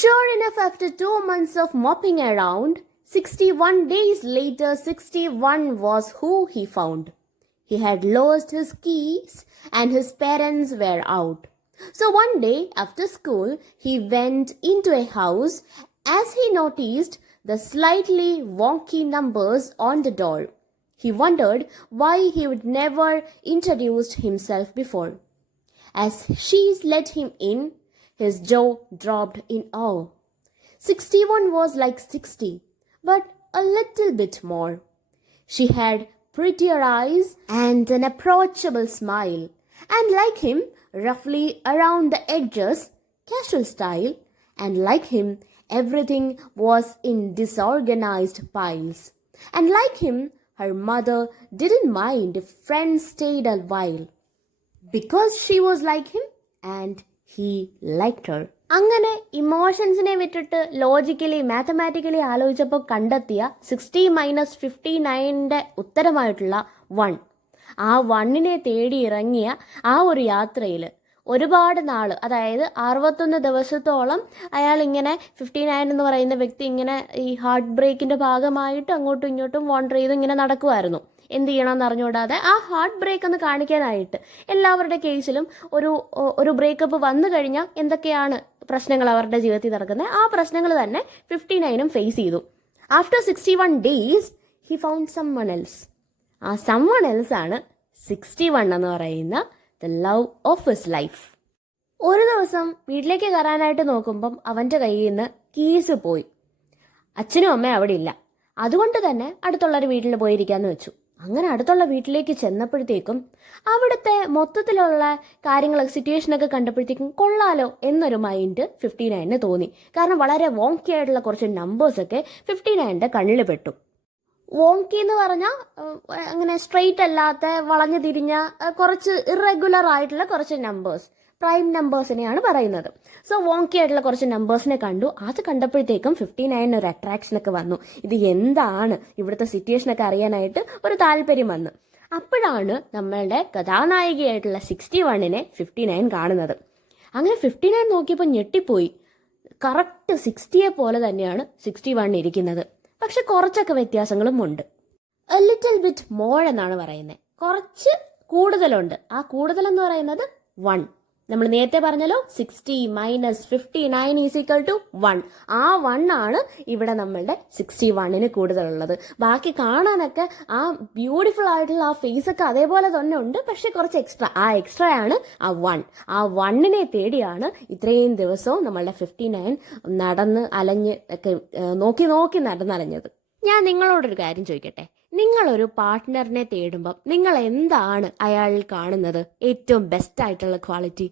Sure enough, after 2 months of mopping around, 61 days later, 61 was who he found. He had lost his keys and his parents were out. So one day after school, he went into a house as he noticed the slightly wonky numbers on the door. He wondered why he would never introduced himself before. As she let him in, his jaw dropped in awe. 61 was like 60, but a little bit more. She had prettier eyes and an approachable smile, and like him, roughly around the edges, casual style, and like him, everything was in disorganized piles. And like him, her mother didn't mind if friends stayed a while, because she was like him and he liked her. അങ്ങനെ ഇമോഷൻസിനെ വിട്ടിട്ട് logically mathematically ആലോചിച്ചപ്പോൾ കണ്ടെത്തിയ 60 - 59 ഉത്തരമായിട്ടുള്ള 1. ആ 1 തേടി ഇറങ്ങിയ ആ ഒരു യാത്രയിൽ ഒരുപാട് നാൾ, അതായത് 61 ദിവസത്തോളം അയാൾ ഇങ്ങനെ 59 എന്ന് പറയുന്ന വ്യക്തി ഇങ്ങനെ ഈ ഹാർട്ട് ബ്രേക്കിൻ്റെ ഭാഗമായിട്ട് അങ്ങോട്ടും ഇങ്ങോട്ടും വോണ്ടർ ചെയ്ത് ഇങ്ങനെ നടക്കുമായിരുന്നു. എന്ത് ചെയ്യണമെന്ന് അറിഞ്ഞുകൂടാതെ ആ ഹാർട്ട് ബ്രേക്ക് ഒന്ന് കാണിക്കാനായിട്ട് എല്ലാവരുടെ കേസിലും ഒരു ബ്രേക്കപ്പ് വന്നു കഴിഞ്ഞാൽ എന്തൊക്കെയാണ് പ്രശ്നങ്ങൾ അവരുടെ ജീവിതത്തിൽ നടക്കുന്നത്, ആ പ്രശ്നങ്ങൾ തന്നെ 59 ഫേസ് ചെയ്തു. After 61 days he found someone else. ആ സമ്മൺ എൽസ് ആണ് 61 എന്ന് പറയുന്ന the love of his life. ഒരു ദിവസം വീട്ടിലേക്ക് കയറാനായിട്ട് നോക്കുമ്പം അവൻ്റെ കയ്യിൽ നിന്ന് കീസ് പോയി. അച്ഛനും അമ്മയും അവിടെ ഇല്ല. അതുകൊണ്ട് തന്നെ അടുത്തുള്ളൊരു വീട്ടിൽ പോയിരിക്കാമെന്ന് വെച്ചു. അങ്ങനെ അടുത്തുള്ള വീട്ടിലേക്ക് ചെന്നപ്പോഴത്തേക്കും അവിടുത്തെ മൊത്തത്തിലുള്ള കാര്യങ്ങൾ സിറ്റുവേഷനൊക്കെ കണ്ടപ്പോഴത്തേക്കും കൊള്ളാലോ എന്നൊരു മൈൻഡ് 59 തോന്നി. കാരണം വളരെ വോങ്കി ആയിട്ടുള്ള കുറച്ച് നമ്പേഴ്സൊക്കെ 59 കണ്ണിൽ പെട്ടു. വോങ്കി എന്ന് പറഞ്ഞാൽ അങ്ങനെ സ്ട്രെയിറ്റ് അല്ലാത്ത വളഞ്ഞു തിരിഞ്ഞ കുറച്ച് ഇറഗുലർ ആയിട്ടുള്ള കുറച്ച് നമ്പേഴ്സ്, പ്രൈം നമ്പേഴ്സിനെയാണ് പറയുന്നത്. സോ വോങ്കി ആയിട്ടുള്ള കുറച്ച് നമ്പേഴ്സിനെ കണ്ടു. അത് കണ്ടപ്പോഴത്തേക്കും 59 ഒരു അട്രാക്ഷനൊക്കെ വന്നു. ഇത് എന്താണ് ഇവിടുത്തെ സിറ്റുവേഷനൊക്കെ അറിയാനായിട്ട് ഒരു താല്പര്യം വന്നു. അപ്പോഴാണ് നമ്മളുടെ കഥാനായികയായിട്ടുള്ള 61 59 കാണുന്നത്. അങ്ങനെ 59 നോക്കിയപ്പോൾ ഞെട്ടിപ്പോയി. കറക്റ്റ് 60 പോലെ തന്നെയാണ് 61 ഇരിക്കുന്നത്. പക്ഷെ കുറച്ചൊക്കെ വ്യത്യാസങ്ങളും ഉണ്ട്. എ ലിറ്റിൽ ബിറ്റ് മോർ എന്നാണ് പറയുന്നത്. കുറച്ച് കൂടുതലുണ്ട്. ആ കൂടുതലെന്ന് പറയുന്നത് 1. നമ്മൾ നേരത്തെ പറഞ്ഞല്ലോ 60 - 59 = 1. ആ 1 ആണ് ഇവിടെ നമ്മളുടെ 61 കൂടുതലുള്ളത്. ബാക്കി കാണാനൊക്കെ ആ ബ്യൂട്ടിഫുൾ ആയിട്ടുള്ള ആ ഫേസൊക്കെ അതേപോലെ തന്നെ ഉണ്ട്. പക്ഷെ കുറച്ച് എക്സ്ട്രാ, ആ എക്സ്ട്രാ ആണ് ആ 1. ആ 1 തേടിയാണ് ഇത്രയും ദിവസവും നമ്മളുടെ 59 നടന്ന് അലഞ്ഞ് ഒക്കെ നോക്കി നടന്നലഞ്ഞത്. ഞാൻ നിങ്ങളോടൊരു കാര്യം ചോദിക്കട്ടെ. നിങ്ങളൊരു പാർട്ട്ണറിനെ തേടുമ്പം നിങ്ങൾ എന്താണ് അയാളിൽ കാണുന്നത്? ഏറ്റവും ബെസ്റ്റ് ആയിട്ടുള്ള ക്വാളിറ്റി.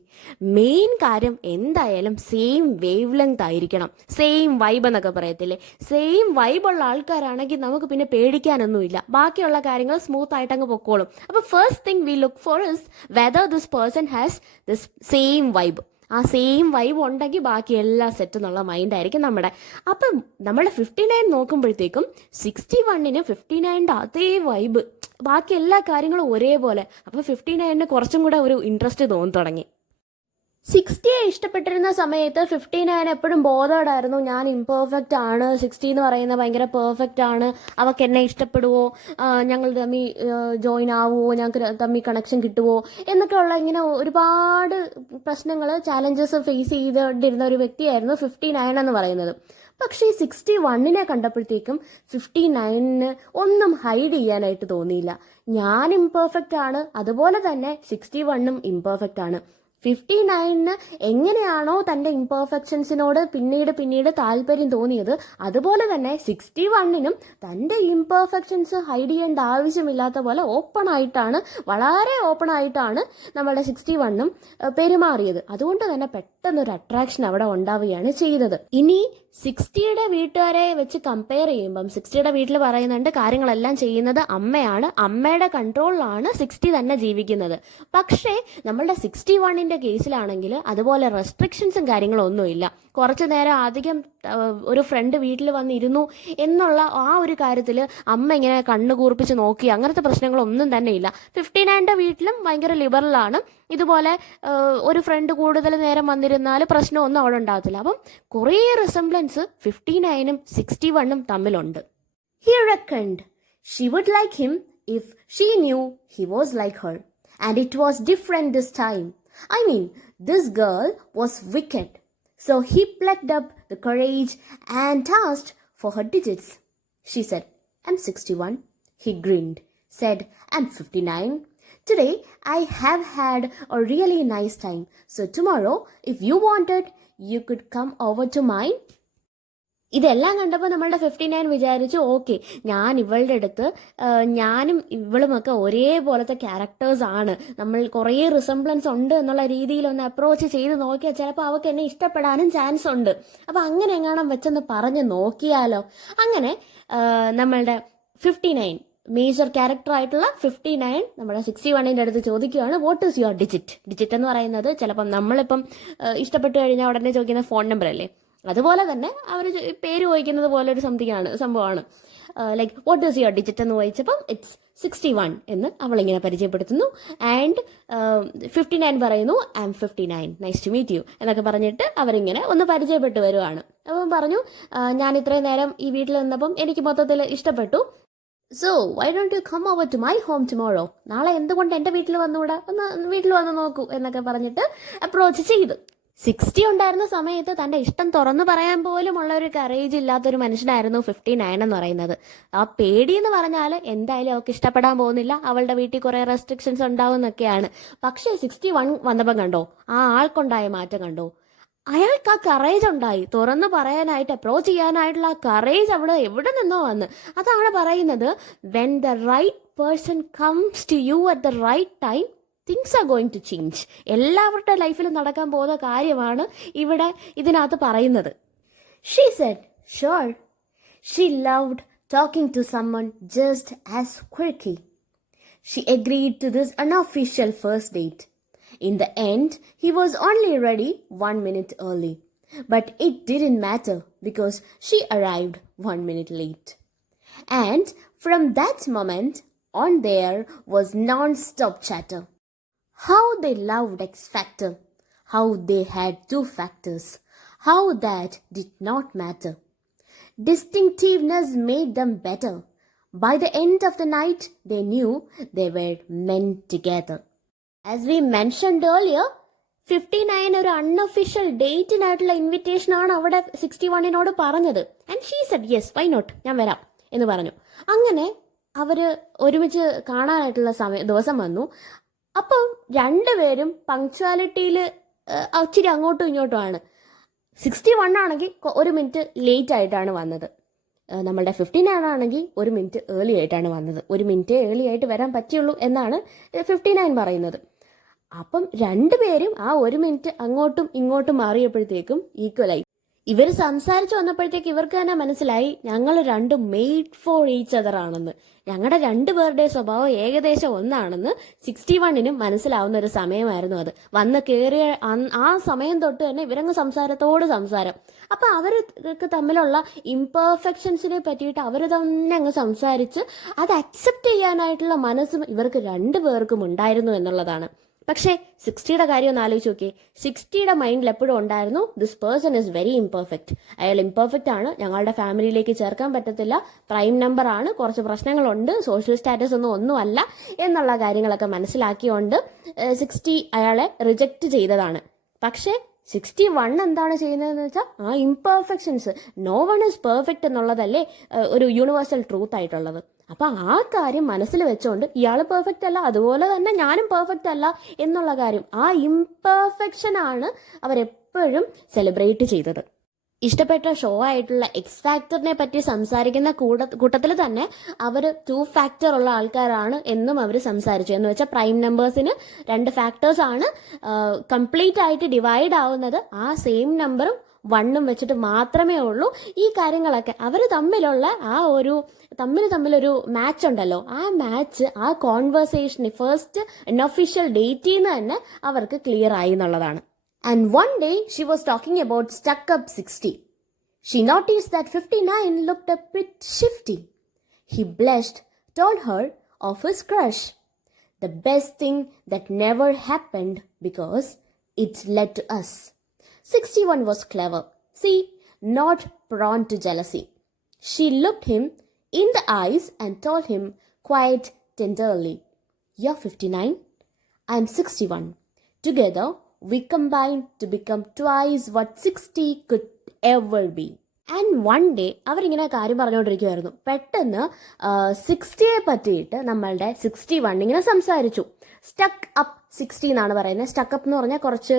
മെയിൻ കാര്യം എന്തായാലും സെയിം വേവ് ലെങ്ത് ആയിരിക്കണം. സെയിം വൈബ് എന്നൊക്കെ പറയത്തില്ലേ, സെയിം വൈബുള്ള ആൾക്കാരാണെങ്കിൽ നമുക്ക് പിന്നെ പേടിക്കാനൊന്നുമില്ല. ബാക്കിയുള്ള കാര്യങ്ങൾ സ്മൂത്ത് ആയിട്ട് അങ്ങ് പൊക്കോളും. അപ്പോൾ first thing we look for is whether this person has this same vibe. ആ സെയിം വൈബ് ഉണ്ടെങ്കിൽ ബാക്കി എല്ലാം സെറ്റ് എന്നുള്ള മൈൻഡായിരിക്കും നമ്മുടെ. അപ്പം നമ്മുടെ 59 നോക്കുമ്പോഴത്തേക്കും 61 59 അതേ വൈബ്, ബാക്കി എല്ലാ കാര്യങ്ങളും ഒരേപോലെ. അപ്പോൾ 59 കുറച്ചും കൂടെ ഒരു ഇൻട്രസ്റ്റ് തോന്നി തുടങ്ങി. 60 ഇഷ്ടപ്പെട്ടിരുന്ന സമയത്ത് 59 എപ്പോഴും ബോധേഡായിരുന്നു. ഞാൻ ഇംപെർഫെക്റ്റ് ആണ്, 60 എന്ന് പറയുന്നത് ഭയങ്കര പെർഫെക്റ്റ് ആണ്, അവൾക്ക് എന്നെ ഇഷ്ടപ്പെടുവോ, ഞങ്ങൾ തമ്മിൽ ജോയിൻ ആവുമോ, ഞങ്ങൾക്ക് തമ്മിൽ കണക്ഷൻ കിട്ടുമോ എന്നൊക്കെ ഉള്ള ഇങ്ങനെ ഒരുപാട് പ്രശ്നങ്ങൾ, ചാലഞ്ചസ് ഫേസ് ചെയ്തിരുന്ന ഒരു വ്യക്തിയായിരുന്നു 59 എന്ന് പറയുന്നത്. പക്ഷേ 61 കണ്ടപ്പോഴത്തേക്കും 59 ഒന്നും ഹൈഡ് ചെയ്യാനായിട്ട് തോന്നിയില്ല. ഞാൻ ഇംപെർഫെക്റ്റ് ആണ്, അതുപോലെ തന്നെ 61 ഇംപെർഫെക്റ്റ് ആണ്. 59 എങ്ങനെയാണോ തൻ്റെ ഇംപെർഫെക്ഷൻസിനോട് പിന്നീട് താല്പര്യം തോന്നിയത്, അതുപോലെ തന്നെ 61 തൻ്റെ ഇംപെർഫെക്ഷൻസ് ഹൈഡ് ചെയ്യേണ്ട ആവശ്യമില്ലാത്ത പോലെ വളരെ ഓപ്പൺ ആയിട്ടാണ് നമ്മളുടെ 61 പെരുമാറിയത്. അതുകൊണ്ട് തന്നെ പെട്ടെന്നൊരു അട്രാക്ഷൻ അവിടെ ഉണ്ടാവുകയാണ് ചെയ്തത്. ഇനി 60 വീട്ടുകാരെ വെച്ച് കമ്പയർ ചെയ്യുമ്പം 60 വീട്ടിൽ പറയുന്നുണ്ട് കാര്യങ്ങളെല്ലാം ചെയ്യുന്നത് അമ്മയാണ്, അമ്മയുടെ കൺട്രോളിലാണ് 60 തന്നെ ജീവിക്കുന്നത്. പക്ഷേ നമ്മളുടെ 61 കേസിലാണെങ്കിൽ അതുപോലെ റെസ്ട്രിക്ഷൻസും കാര്യങ്ങളും ഒന്നുമില്ല. കുറച്ചു നേരം അധികം ഒരു ഫ്രണ്ട് വീട്ടിൽ വന്നിരുന്നു എന്നുള്ള ആ ഒരു കാര്യത്തിൽ അമ്മ ഇങ്ങനെ കണ്ണു കൂർപ്പിച്ച് നോക്കി അങ്ങനത്തെ പ്രശ്നങ്ങളൊന്നും തന്നെ ഇല്ല. 59 വീട്ടിലും ഭയങ്കര ലിബറലാണ്. ഇതുപോലെ ഒരു ഫ്രണ്ട് കൂടുതൽ നേരം വന്നിരുന്നാൽ പ്രശ്നമൊന്നും അവിടെ ഉണ്ടാകത്തില്ല. അപ്പം കുറേ resemblance 59ഉം 61ഉം തമ്മിലുണ്ട്. He reckoned she would like him if she knew he was like her. And it was different this time. I mean, this girl was wicked. So he plucked up the courage and asked for her digits. She said, I'm 61. He grinned, said, I'm 59. Today, I have had a really nice time. So tomorrow, if you wanted, you could come over to mine. ഇതെല്ലാം കണ്ടപ്പോൾ നമ്മളുടെ 59 വിചാരിച്ചു, okay, ഞാൻ ഇവളുടെ അടുത്ത് ഞാനും ഇവളുമൊക്കെ ഒരേപോലത്തെ characters ആണ്, നമ്മൾ കുറേ റിസംബ്ലൻസ് ഉണ്ട് എന്നുള്ള രീതിയിൽ ഒന്ന് അപ്രോച്ച് ചെയ്ത് നോക്കിയാൽ ചിലപ്പോൾ അവൾക്ക് എന്നെ ഇഷ്ടപ്പെടാനും ചാൻസ് ഉണ്ട്, അപ്പോൾ അങ്ങനെ എങ്ങാനും വെച്ചെന്ന് പറഞ്ഞ് നോക്കിയാലോ. അങ്ങനെ നമ്മളുടെ 59 മേജർ ക്യാരക്ടർ ആയിട്ടുള്ള 59 നമ്മുടെ 61ൻ്റെ അടുത്ത് ചോദിക്കുകയാണ്, what is your digit. Digit എന്ന് പറയുന്നത് ചിലപ്പം നമ്മളിപ്പം ഇഷ്ടപ്പെട്ട് കഴിഞ്ഞാൽ ഉടനെ ചോദിക്കുന്ന ഫോൺ നമ്പർ അല്ലേ, അതുപോലെ തന്നെ അവർ പേര് ചോദിക്കുന്നത് പോലെ ഒരു സംഭവമാണ്. Like what is your digit എന്ന് ചോദിച്ചപ്പം ഇറ്റ്സ് 61 എന്ന് അവളിങ്ങനെ പരിചയപ്പെടുത്തുന്നു. ആൻഡ് 59 പറയുന്നു, I am 59, nice to meet you എന്നൊക്കെ പറഞ്ഞിട്ട് അവരിങ്ങനെ ഒന്ന് പരിചയപ്പെട്ട് വരുവാണ്. അപ്പം പറഞ്ഞു, ഞാൻ ഇത്രയും നേരം ഈ വീട്ടിൽ നിന്നപ്പം എനിക്ക് മൊത്തത്തിൽ ഇഷ്ടപ്പെട്ടു, so why don't you come over to my home tomorrow. നാളെ എന്തുകൊണ്ട് എൻ്റെ വീട്ടിൽ വന്നുകൂടാ, ഒന്ന് വീട്ടിൽ വന്ന് നോക്കൂ എന്നൊക്കെ പറഞ്ഞിട്ട് അപ്രോച്ച് ചെയ്തു. 60 ഉണ്ടായിരുന്ന സമയത്ത് തൻ്റെ ഇഷ്ടം തുറന്നു പറയാൻ പോലും ഉള്ള ഒരു കറേജ് ഇല്ലാത്തൊരു മനുഷ്യനായിരുന്നു 59 എന്ന് പറയുന്നത്. ആ പേടി എന്ന് പറഞ്ഞാൽ എന്തായാലും അവൾക്ക് ഇഷ്ടപ്പെടാൻ പോകുന്നില്ല, അവളുടെ വീട്ടിൽ കുറേ റെസ്ട്രിക്ഷൻസ് ഉണ്ടാവും എന്നൊക്കെയാണ്. പക്ഷേ 61 വന്നപ്പം കണ്ടോ, ആ ആൾക്കുണ്ടായ മാറ്റം കണ്ടോ, അയാൾക്ക് ആ കറേജ് ഉണ്ടായി, തുറന്നു പറയാനായിട്ട് അപ്രോച്ച് ചെയ്യാനായിട്ടുള്ള ആ കറേജ് അവിടെ എവിടെ നിന്നോ വന്ന്. അതാണ് പറയുന്നത്, when the right person comes to you at the right time, things are going to change. എല്ലാവരുടെ ലൈഫിലും നടക്കാൻ പോകുന്ന കാര്യമാണ് ഇവിടെ ഇതിനകത്ത് പറയുന്നത്. She said, sure. She loved talking to someone just as quirky. She agreed to this unofficial first date. In the end, he was only ready 1 minute early. But it didn't matter because she arrived 1 minute late. And from that moment on, there was non-stop chatter. How they loved X Factor. How they had 2 factors. How that did not matter. Distinctiveness made them better. By the end of the night, they knew they were meant together. As we mentioned earlier, 59 ഒരു unofficial ഡേറ്റിനായിട്ടുള്ള invitation ആണ് അവിടെ 61നോട് പറഞ്ഞത്. And she said yes, why not, ഞാൻ വരാം എന്ന് പറഞ്ഞു. അങ്ങനെ അവർ ഒരുമിച്ച് കാണാനായിട്ടുള്ള ദിവസം വന്നു. അപ്പം രണ്ടുപേരും പങ്ക്ച്വാലിറ്റിയിൽ ഇച്ചിരി അങ്ങോട്ടും ഇങ്ങോട്ടുമാണ്. 61 ആണെങ്കിൽ 1 മിനിറ്റ് ലേറ്റ് ആയിട്ടാണ് വന്നത്, നമ്മളുടെ 59 ആണെങ്കിൽ 1 മിനിറ്റ് ഏർലി ആയിട്ടാണ് വന്നത്. 1 മിനിറ്റ് ഏർലി ആയിട്ട് വരാൻ പറ്റുള്ളൂ എന്നാണ് 59 പറയുന്നത്. അപ്പം രണ്ടുപേരും ആ 1 മിനിറ്റ് അങ്ങോട്ടും ഇങ്ങോട്ടും മാറിയപ്പോഴത്തേക്കും ഈക്വലായി. ഇവർ സംസാരിച്ച് വന്നപ്പോഴത്തേക്ക് ഇവർക്ക് തന്നെ മനസ്സിലായി, ഞങ്ങൾ രണ്ടും മെയ്ഡ് ഫോർ ഈച്ച് അതർ ആണെന്ന്. ഞങ്ങളുടെ രണ്ടുപേരുടെ സ്വഭാവം ഏകദേശം ഒന്നാണെന്ന് 61നും മനസ്സിലാവുന്ന ഒരു സമയമായിരുന്നു അത്. വന്ന് കയറിയ ആ സമയം തൊട്ട് തന്നെ ഇവരങ്ങ് സംസാരം. അപ്പം അവർക്ക് തമ്മിലുള്ള ഇംപെർഫെക്ഷൻസിനെ പറ്റിയിട്ട് അവർ തന്നെ അങ്ങ് സംസാരിച്ച് അത് അക്സെപ്റ്റ് ചെയ്യാനായിട്ടുള്ള മനസ്സും ഇവർക്ക് രണ്ടുപേർക്കും ഉണ്ടായിരുന്നു എന്നുള്ളതാണ്. പക്ഷേ 60യുടെ കാര്യം ഒന്ന് ആലോചിച്ച് നോക്കിയേ. 60യുടെ മൈൻഡിൽ എപ്പോഴും ഉണ്ടായിരുന്നു, this person is very imperfect. അയാൾ ഇംപെർഫെക്റ്റ് ആണ്, ഞങ്ങളുടെ ഫാമിലിയിലേക്ക് ചേർക്കാൻ പറ്റത്തില്ല, പ്രൈം നമ്പർ ആണ്, കുറച്ച് പ്രശ്നങ്ങളുണ്ട്, സോഷ്യൽ സ്റ്റാറ്റസ് ഒന്നുമല്ല എന്നുള്ള കാര്യങ്ങളൊക്കെ മനസ്സിലാക്കിയോണ്ട് 60 അയാളെ റിജക്റ്റ് ചെയ്തതാണ്. പക്ഷേ 61 എന്താണ് ചെയ്യുന്നതെന്ന് വെച്ചാൽ ആ imperfections, no one is perfect എന്നുള്ളതല്ലേ ഒരു യൂണിവേഴ്സൽ ട്രൂത്ത് ആയിട്ടുള്ളത്. അപ്പം ആ കാര്യം മനസ്സിൽ വെച്ചുകൊണ്ട് ഇയാൾ പെർഫെക്റ്റ് അല്ല, അതുപോലെ തന്നെ ഞാനും പെർഫെക്റ്റ് അല്ല എന്നുള്ള കാര്യം, ആ ഇംപെർഫെക്ഷനാണ് അവരെപ്പോഴും സെലിബ്രേറ്റ് ചെയ്തത്. ഇഷ്ടപ്പെട്ട ഷോ ആയിട്ടുള്ള എക്സ് ഫാക്ടറിനെ പറ്റി സംസാരിക്കുന്ന കൂട്ടത്തിൽ തന്നെ അവർ 2 ഫാക്ടർ ഉള്ള ആൾക്കാരാണ് എന്നും അവർ സംസാരിച്ചു. എന്ന് വെച്ചാൽ പ്രൈം നമ്പേഴ്സിന് 2 ഫാക്ടേഴ്സ് ആണ്, കംപ്ലീറ്റ് ആയിട്ട് ഡിവൈഡ് ആവുന്നത് ആ സെയിം നമ്പറും 1ഉം വെച്ചിട്ട് മാത്രമേ ഉള്ളൂ. ഈ കാര്യങ്ങളൊക്കെ അവർ തമ്മിലൊരു മാച്ച് ഉണ്ടല്ലോ, ആ മാച്ച് ആ കോൺവെർസേഷന് ഫസ്റ്റ് അൺഒഫീഷ്യൽ ഡേറ്റിൽ നിന്ന് തന്നെ അവർക്ക് ക്ലിയർ ആയി എന്നുള്ളതാണ്. And one day she was talking about stuck-up 60. She noticed that 59 looked a bit shifty. He blushed, told her of his crush. the best thing that never happened because it led to us. 61 was clever. See, not prone to jealousy. She looked him in the eyes and told him quite tenderly, "You're 59, I'm 61. Together, we combine to become twice what 60 could ever be." And one day അവരിങ്ങനെ കാര്യം പറഞ്ഞുകൊണ്ടിരിക്കുമായിരുന്നു. പെട്ടെന്ന് 60യെ പറ്റിയിട്ട് നമ്മളുടെ 61 ഇങ്ങനെ സംസാരിച്ചു. Stuck up 60 എന്നാണ് പറയുന്നത്. Stuck up എന്ന് പറഞ്ഞാൽ കുറച്ച്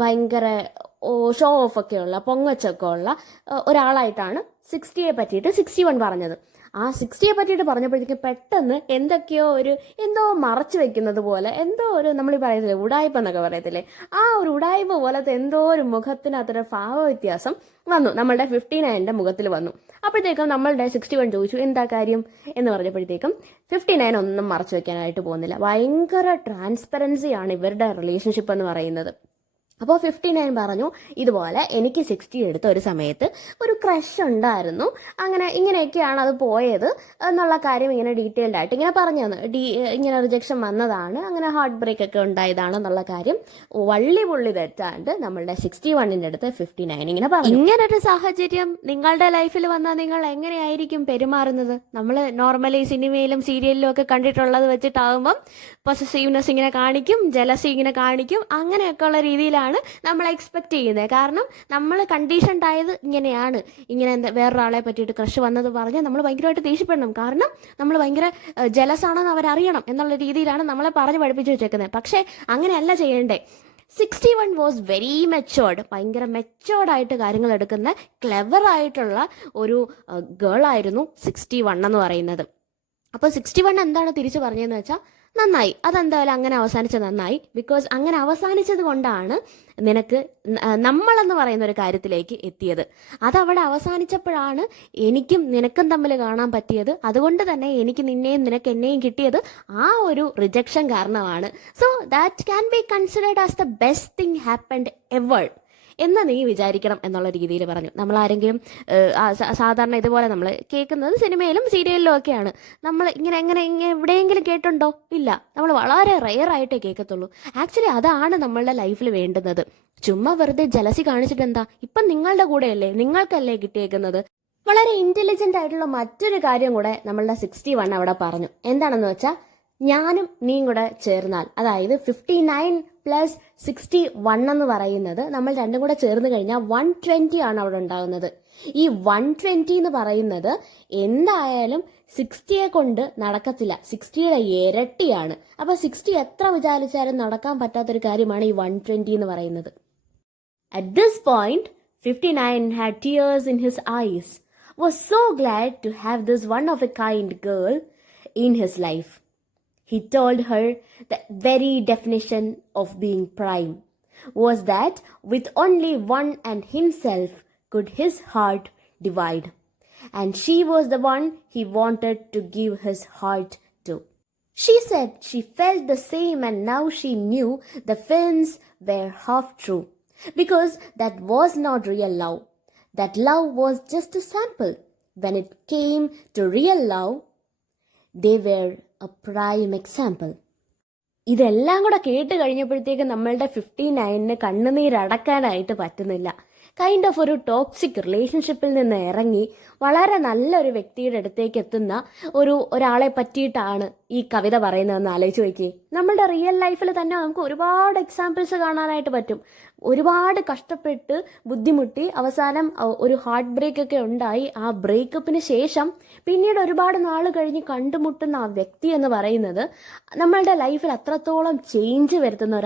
ഭയങ്കര ഷോ ഓഫ് ഒക്കെ ഉള്ള പൊങ്ങച്ചൊക്കെ ഉള്ള ഒരാളായിട്ടാണ് 60യെ പറ്റിയിട്ട് 61 പറഞ്ഞത്. ആ 60യെ പറ്റിയിട്ട് പറഞ്ഞപ്പോഴത്തേക്കും പെട്ടെന്ന് എന്തോ മറച്ചു വെക്കുന്നത് പോലെ, എന്തോ ഒരു നമ്മൾ പറയത്തില്ലേ ഉടായ്പ എന്നൊക്കെ പറയത്തില്ലേ, ആ ഒരു ഉടായ്പ പോലത്തെ എന്തോ ഒരു മുഖത്തിനകത്തൊരു ഭാവ വ്യത്യാസം വന്നു, നമ്മളുടെ 59ന്റെ മുഖത്തിൽ വന്നു. അപ്പോഴത്തേക്കും നമ്മളുടെ 61 ചോദിച്ചു എന്താ കാര്യം എന്ന് പറഞ്ഞപ്പോഴത്തേക്കും 59 ഒന്നും മറച്ചു വെക്കാനായിട്ട് പോകുന്നില്ല. ഭയങ്കര ട്രാൻസ്പെറൻസിയാണ് ഇവരുടെ റിലേഷൻഷിപ്പ് എന്ന് പറയുന്നത്. അപ്പോൾ 59 പറഞ്ഞു, ഇതുപോലെ എനിക്ക് 60 എടുത്ത ഒരു സമയത്ത് ഒരു ക്രഷ് ഉണ്ടായിരുന്നു, അങ്ങനെ ഇങ്ങനെയൊക്കെയാണ് അത് പോയത് എന്നുള്ള കാര്യം ഇങ്ങനെ ഡീറ്റെയിൽഡ് ആയിട്ട് ഇങ്ങനെ പറഞ്ഞു തന്നു. ഇങ്ങനെ റിജക്ഷൻ വന്നതാണ്, അങ്ങനെ ഹാർട്ട് ബ്രേക്ക് ഒക്കെ ഉണ്ടായതാണെന്നുള്ള കാര്യം പുള്ളി തെറ്റാണ്ട് നമ്മളുടെ 61ന്റെ അടുത്ത് 59 ഇങ്ങനെ പറഞ്ഞു. ഇങ്ങനൊരു സാഹചര്യം നിങ്ങളുടെ ലൈഫിൽ വന്നാൽ നിങ്ങൾ എങ്ങനെയായിരിക്കും പെരുമാറുന്നത്? നമ്മൾ നോർമലി സിനിമയിലും സീരിയലിലും ഒക്കെ കണ്ടിട്ടുള്ളത് വെച്ചിട്ടാകുമ്പം പൊസസീവ്നെസ് ഇങ്ങനെ കാണിക്കും, ജലസി ഇങ്ങനെ കാണിക്കും, അങ്ങനെയൊക്കെ ഉള്ള രീതിയിലാണ് നമ്മൾ എക്സ്പെക്ട് ചെയ്യുന്നത്. കാരണം നമ്മൾ കണ്ടീഷൻഡ് ആയത് ഇങ്ങനെയാണ്. ഇങ്ങനെ വേറൊരാളെ പറ്റിയിട്ട് ക്രഷ് വന്നത് പറഞ്ഞാൽ നമ്മൾ ഭയങ്കരമായിട്ട് ദേഷ്യപ്പെടണം, കാരണം നമ്മൾ ഭയങ്കര ജലസ് ആണെന്ന് അവരറിയണം എന്നുള്ള രീതിയിലാണ് നമ്മളെ പറഞ്ഞ് പഠിപ്പിച്ച് വെച്ചേക്കുന്നത്. പക്ഷേ അങ്ങനെയല്ല ചെയ്യേണ്ടേ. 61 വാസ് വെരി മെച്ചോർഡ്, ഭയങ്കര മെച്ചോർഡായിട്ട് കാര്യങ്ങൾ എടുക്കുന്ന ക്ലെവർ ആയിട്ടുള്ള ഒരു ഗേൾ ആയിരുന്നു 61 എന്ന് പറയുന്നത്. അപ്പോൾ 61 എന്താണ് തിരിച്ചു പറഞ്ഞതെന്ന് വെച്ചാൽ, നന്നായി, അതെന്തായാലും അങ്ങനെ അവസാനിച്ചത് നന്നായി. ബിക്കോസ് അങ്ങനെ അവസാനിച്ചത് കൊണ്ടാണ് നിനക്ക് നമ്മളെന്ന് പറയുന്ന ഒരു കാര്യത്തിലേക്ക് എത്തിയത്. അതവിടെ അവസാനിച്ചപ്പോഴാണ് എനിക്കും നിനക്കും തമ്മിൽ കാണാൻ പറ്റിയത്. അതുകൊണ്ട് തന്നെ എനിക്ക് നിന്നെയും നിനക്ക് എന്നെയും കിട്ടിയത് ആ ഒരു റിജക്ഷൻ കാരണമാണ്. So that can be considered as the best thing happened ever എന്ന് നീ വിചാരിക്കണം എന്നുള്ള രീതിയിൽ പറഞ്ഞു. നമ്മളാരെങ്കിലും സാധാരണ ഇതുപോലെ നമ്മൾ കേൾക്കുന്നത് സിനിമയിലും സീരിയലിലും ഒക്കെയാണ്. നമ്മൾ ഇങ്ങനെ എവിടെയെങ്കിലും കേട്ടുണ്ടോ? ഇല്ല, നമ്മൾ വളരെ റെയറായിട്ടേ കേൾക്കത്തുള്ളൂ. ആക്ച്വലി അതാണ് നമ്മളുടെ ലൈഫിൽ വേണ്ടുന്നത്. ചുമ്മാ വെറുതെ ജലസി കാണിച്ചിട്ട് എന്താ? ഇപ്പം നിങ്ങളുടെ കൂടെയല്ലേ, നിങ്ങൾക്കല്ലേ കിട്ടിയേക്കുന്നത്. വളരെ ഇൻ്റലിജൻ്റ് ആയിട്ടുള്ള മറ്റൊരു കാര്യം കൂടെ നമ്മളുടെ 61 അവിടെ പറഞ്ഞു. എന്താണെന്ന് വെച്ചാൽ, ഞാനും നീയും കൂടെ ചേർന്നാൽ, അതായത് 59 പ്ലസ് 61 എന്ന് പറയുന്നത് നമ്മൾ രണ്ടും കൂടെ ചേർന്ന് കഴിഞ്ഞാൽ 120 ആണ് അവിടെ ഉണ്ടാകുന്നത്. ഈ 120 എന്ന് പറയുന്നത് എന്തായാലും 60യെ കൊണ്ട് നടക്കത്തില്ല, 60യുടെ ഇരട്ടിയാണ്. അപ്പോൾ 60 എത്ര വിചാരിച്ചാലും നടക്കാൻ പറ്റാത്തൊരു കാര്യമാണ് ഈ 120 എന്ന് പറയുന്നത്. At this point, 59 had tears in his eyes, was so glad to have this one-of-a-kind girl in his life. He told her the very definition of being prime was that with only one and himself could his heart divide. And she was the one he wanted to give his heart to. She said she felt the same, and now she knew the films were half true. Because that was not real love. That love was just a sample. When it came to real love, they were a prime example. ഇതെല്ലാം കൂടെ കേട്ട് കഴിഞ്ഞപ്പോഴത്തേക്ക് നമ്മളുടെ 59 കണ്ണുനീരടക്കാനായിട്ട് പറ്റുന്നില്ല. Kind of ഒരു toxic റിലേഷൻഷിപ്പിൽ നിന്ന് ഇറങ്ങി വളരെ നല്ലൊരു വ്യക്തിയുടെ അടുത്തേക്ക് എത്തുന്ന ഒരാളെ പറ്റിയിട്ടാണ് ഈ കവിത പറയുന്നതെന്ന് ആലോചിച്ച് നോക്കിയേ. നമ്മളുടെ റിയൽ ലൈഫിൽ തന്നെ നമുക്ക് ഒരുപാട് എക്സാമ്പിൾസ് കാണാനായിട്ട് പറ്റും. ഒരുപാട് കഷ്ടപ്പെട്ട് ബുദ്ധിമുട്ടി അവസാനം ഒരു ഹാർട്ട് ബ്രേക്ക് ഒക്കെ ഉണ്ടായി. ആ ബ്രേക്കപ്പിന് ശേഷം പിന്നീട് ഒരുപാട് നാൾ കഴിഞ്ഞ് കണ്ടുമുട്ടുന്ന ആ വ്യക്തി എന്ന് പറയുന്നത് നമ്മളുടെ ലൈഫിൽ അത്രത്തോളം ചേഞ്ച് വരുത്തുന്ന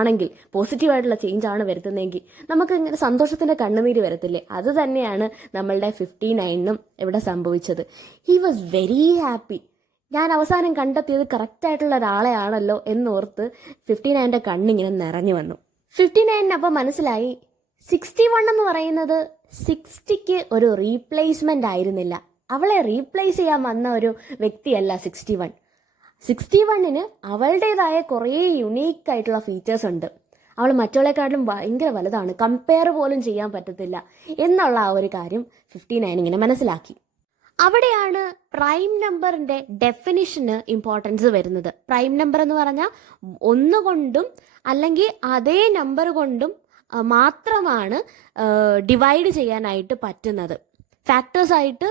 ആണെങ്കിൽ പോസിറ്റീവായിട്ടുള്ള ചേഞ്ച് ആണ് വരുത്തുന്നതെങ്കിൽ നമുക്ക് ഇങ്ങനെ സന്തോഷത്തിൻ്റെ കണ്ണുനീര് വരത്തില്ലേ? അത് തന്നെയാണ് നമ്മളുടെ 59നും ഇവിടെ സംഭവിച്ചത്. He was very happy. ഞാൻ അവസാനം കണ്ടെത്തിയത് കറക്റ്റായിട്ടുള്ള ഒരാളെയാണല്ലോ എന്നോർത്ത് 59ന്റെ കണ്ണിങ്ങനെ നിറഞ്ഞു വന്നു. 59 അപ്പോൾ മനസ്സിലായി 61 എന്ന് പറയുന്നത് 60ക്ക് ഒരു റീപ്ലേസ്മെൻ്റ് ആയിരുന്നില്ല. അവളെ റീപ്ലേസ് ചെയ്യാൻ വന്ന ഒരു വ്യക്തിയല്ല 61. 61ന് അവളുടേതായ കുറേ യുണീക്കായിട്ടുള്ള ഫീച്ചേഴ്സ് ഉണ്ട്. അവൾ മറ്റുള്ളവരെക്കാട്ടിലും ഭയങ്കര വലുതാണ്, കമ്പയർ പോലും ചെയ്യാൻ പറ്റത്തില്ല എന്നുള്ള ആ ഒരു കാര്യം 59 ഇങ്ങനെ മനസ്സിലാക്കി. അവിടെയാണ് പ്രൈം നമ്പറിൻ്റെ ഡെഫിനിഷന് ഇമ്പോർട്ടൻസ് വരുന്നത്. പ്രൈം നമ്പർ എന്ന് പറഞ്ഞാൽ ഒന്നുകൊണ്ടും അല്ലെങ്കിൽ അതേ നമ്പർ കൊണ്ടും മാത്രമാണ് ഡിവൈഡ് ചെയ്യാനായിട്ട് പറ്റുന്നത്. ഫാക്ടേഴ്സായിട്ട്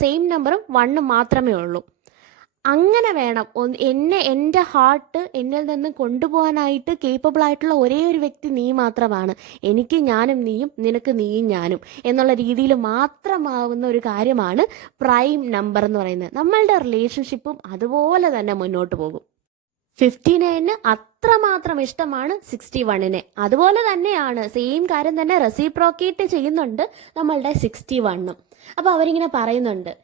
സെയിം നമ്പറും 1 മാത്രമേ ഉള്ളൂ. അങ്ങനെ വേണം എൻ്റെ ഹാർട്ട് എന്നിൽ നിന്ന് കൊണ്ടുപോകാനായിട്ട് കേപ്പബിൾ ആയിട്ടുള്ള ഒരേ ഒരു വ്യക്തി നീ മാത്രമാണ്. എനിക്ക് ഞാനും നീയും, നിനക്ക് നീയും ഞാനും എന്നുള്ള രീതിയിൽ മാത്രമാവുന്ന ഒരു കാര്യമാണ് പ്രൈം നമ്പർ എന്ന് പറയുന്നത്. നമ്മളുടെ റിലേഷൻഷിപ്പും അതുപോലെ തന്നെ മുന്നോട്ട് പോകും. 59 അത്രമാത്രം ഇഷ്ടമാണ് 61. അതുപോലെ തന്നെയാണ് സെയിം കാര്യം തന്നെ റെസിപ്രോക്കേറ്റ് ചെയ്യുന്നുണ്ട് നമ്മളുടെ 61. അപ്പോൾ അവരിങ്ങനെ പറയുന്നുണ്ട്,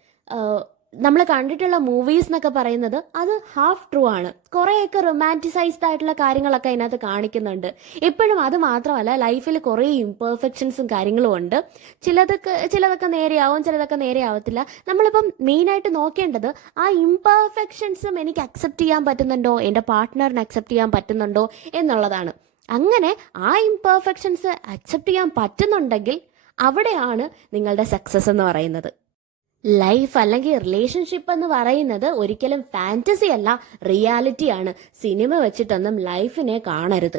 നമ്മൾ കണ്ടിട്ടുള്ള മൂവീസ് എന്നൊക്കെ പറയുന്നത് അത് ഹാഫ് ട്രൂ ആണ്. കുറേയൊക്കെ റൊമാൻറ്റിസൈസ്ഡ് ആയിട്ടുള്ള കാര്യങ്ങളൊക്കെ അതിനകത്ത് കാണിക്കുന്നുണ്ട്. എപ്പോഴും അത് മാത്രമല്ല, ലൈഫിൽ കുറേ ഇംപെർഫെക്ഷൻസും കാര്യങ്ങളും ഉണ്ട്. ചിലതൊക്കെ നേരെയാവും, ചിലതൊക്കെ നേരെയാവത്തില്ല. നമ്മളിപ്പം മെയിനായിട്ട് നോക്കേണ്ടത് ആ ഇംപെർഫെക്ഷൻസും എനിക്ക് അക്സെപ്റ്റ് ചെയ്യാൻ പറ്റുന്നുണ്ടോ, എൻ്റെ പാർട്ട്ണറിന് അക്സെപ്റ്റ് ചെയ്യാൻ പറ്റുന്നുണ്ടോ എന്നുള്ളതാണ്. അങ്ങനെ ആ ഇംപെർഫെക്ഷൻസ് അക്സെപ്റ്റ് ചെയ്യാൻ പറ്റുന്നുണ്ടെങ്കിൽ അവിടെയാണ് നിങ്ങളുടെ സക്സസ് എന്ന് പറയുന്നത്. ലൈഫ് അല്ലെങ്കിൽ റിലേഷൻഷിപ്പ് എന്ന് പറയുന്നത് ഒരിക്കലും ഫാൻറ്റസി അല്ല, റിയാലിറ്റിയാണ്. സിനിമ വെച്ചിട്ടൊന്നും ലൈഫിനെ കാണരുത്.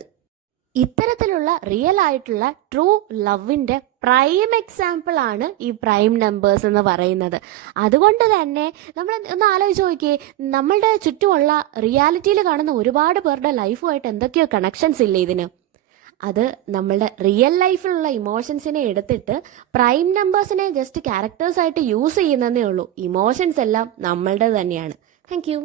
ഇത്തരത്തിലുള്ള റിയൽ ആയിട്ടുള്ള ട്രൂ ലവിൻ്റെ പ്രൈം എക്സാമ്പിൾ ആണ് ഈ പ്രൈം നമ്പേഴ്സ് എന്ന് പറയുന്നത്. അതുകൊണ്ട് തന്നെ നമ്മൾ ഒന്ന് ആലോചിച്ച് നോക്കിയേ, നമ്മളുടെ ചുറ്റുമുള്ള റിയാലിറ്റിയിൽ കാണുന്ന ഒരുപാട് പേരുടെ ലൈഫുമായിട്ട് എന്തൊക്കെയോ കണക്ഷൻസ് ഇല്ലേ ഇതിന്. അത് നമ്മളുടെ റിയൽ ലൈഫിലുള്ള ഇമോഷൻസിനെ എടുത്തിട്ട് പ്രൈം നമ്പേഴ്സിനെ ജസ്റ്റ് ക്യാരക്ടേഴ്സായിട്ട് യൂസ് ചെയ്യുന്നതേ ഉള്ളൂ. ഇമോഷൻസ് എല്ലാം നമ്മളുടെ തന്നെയാണ്. Thank you.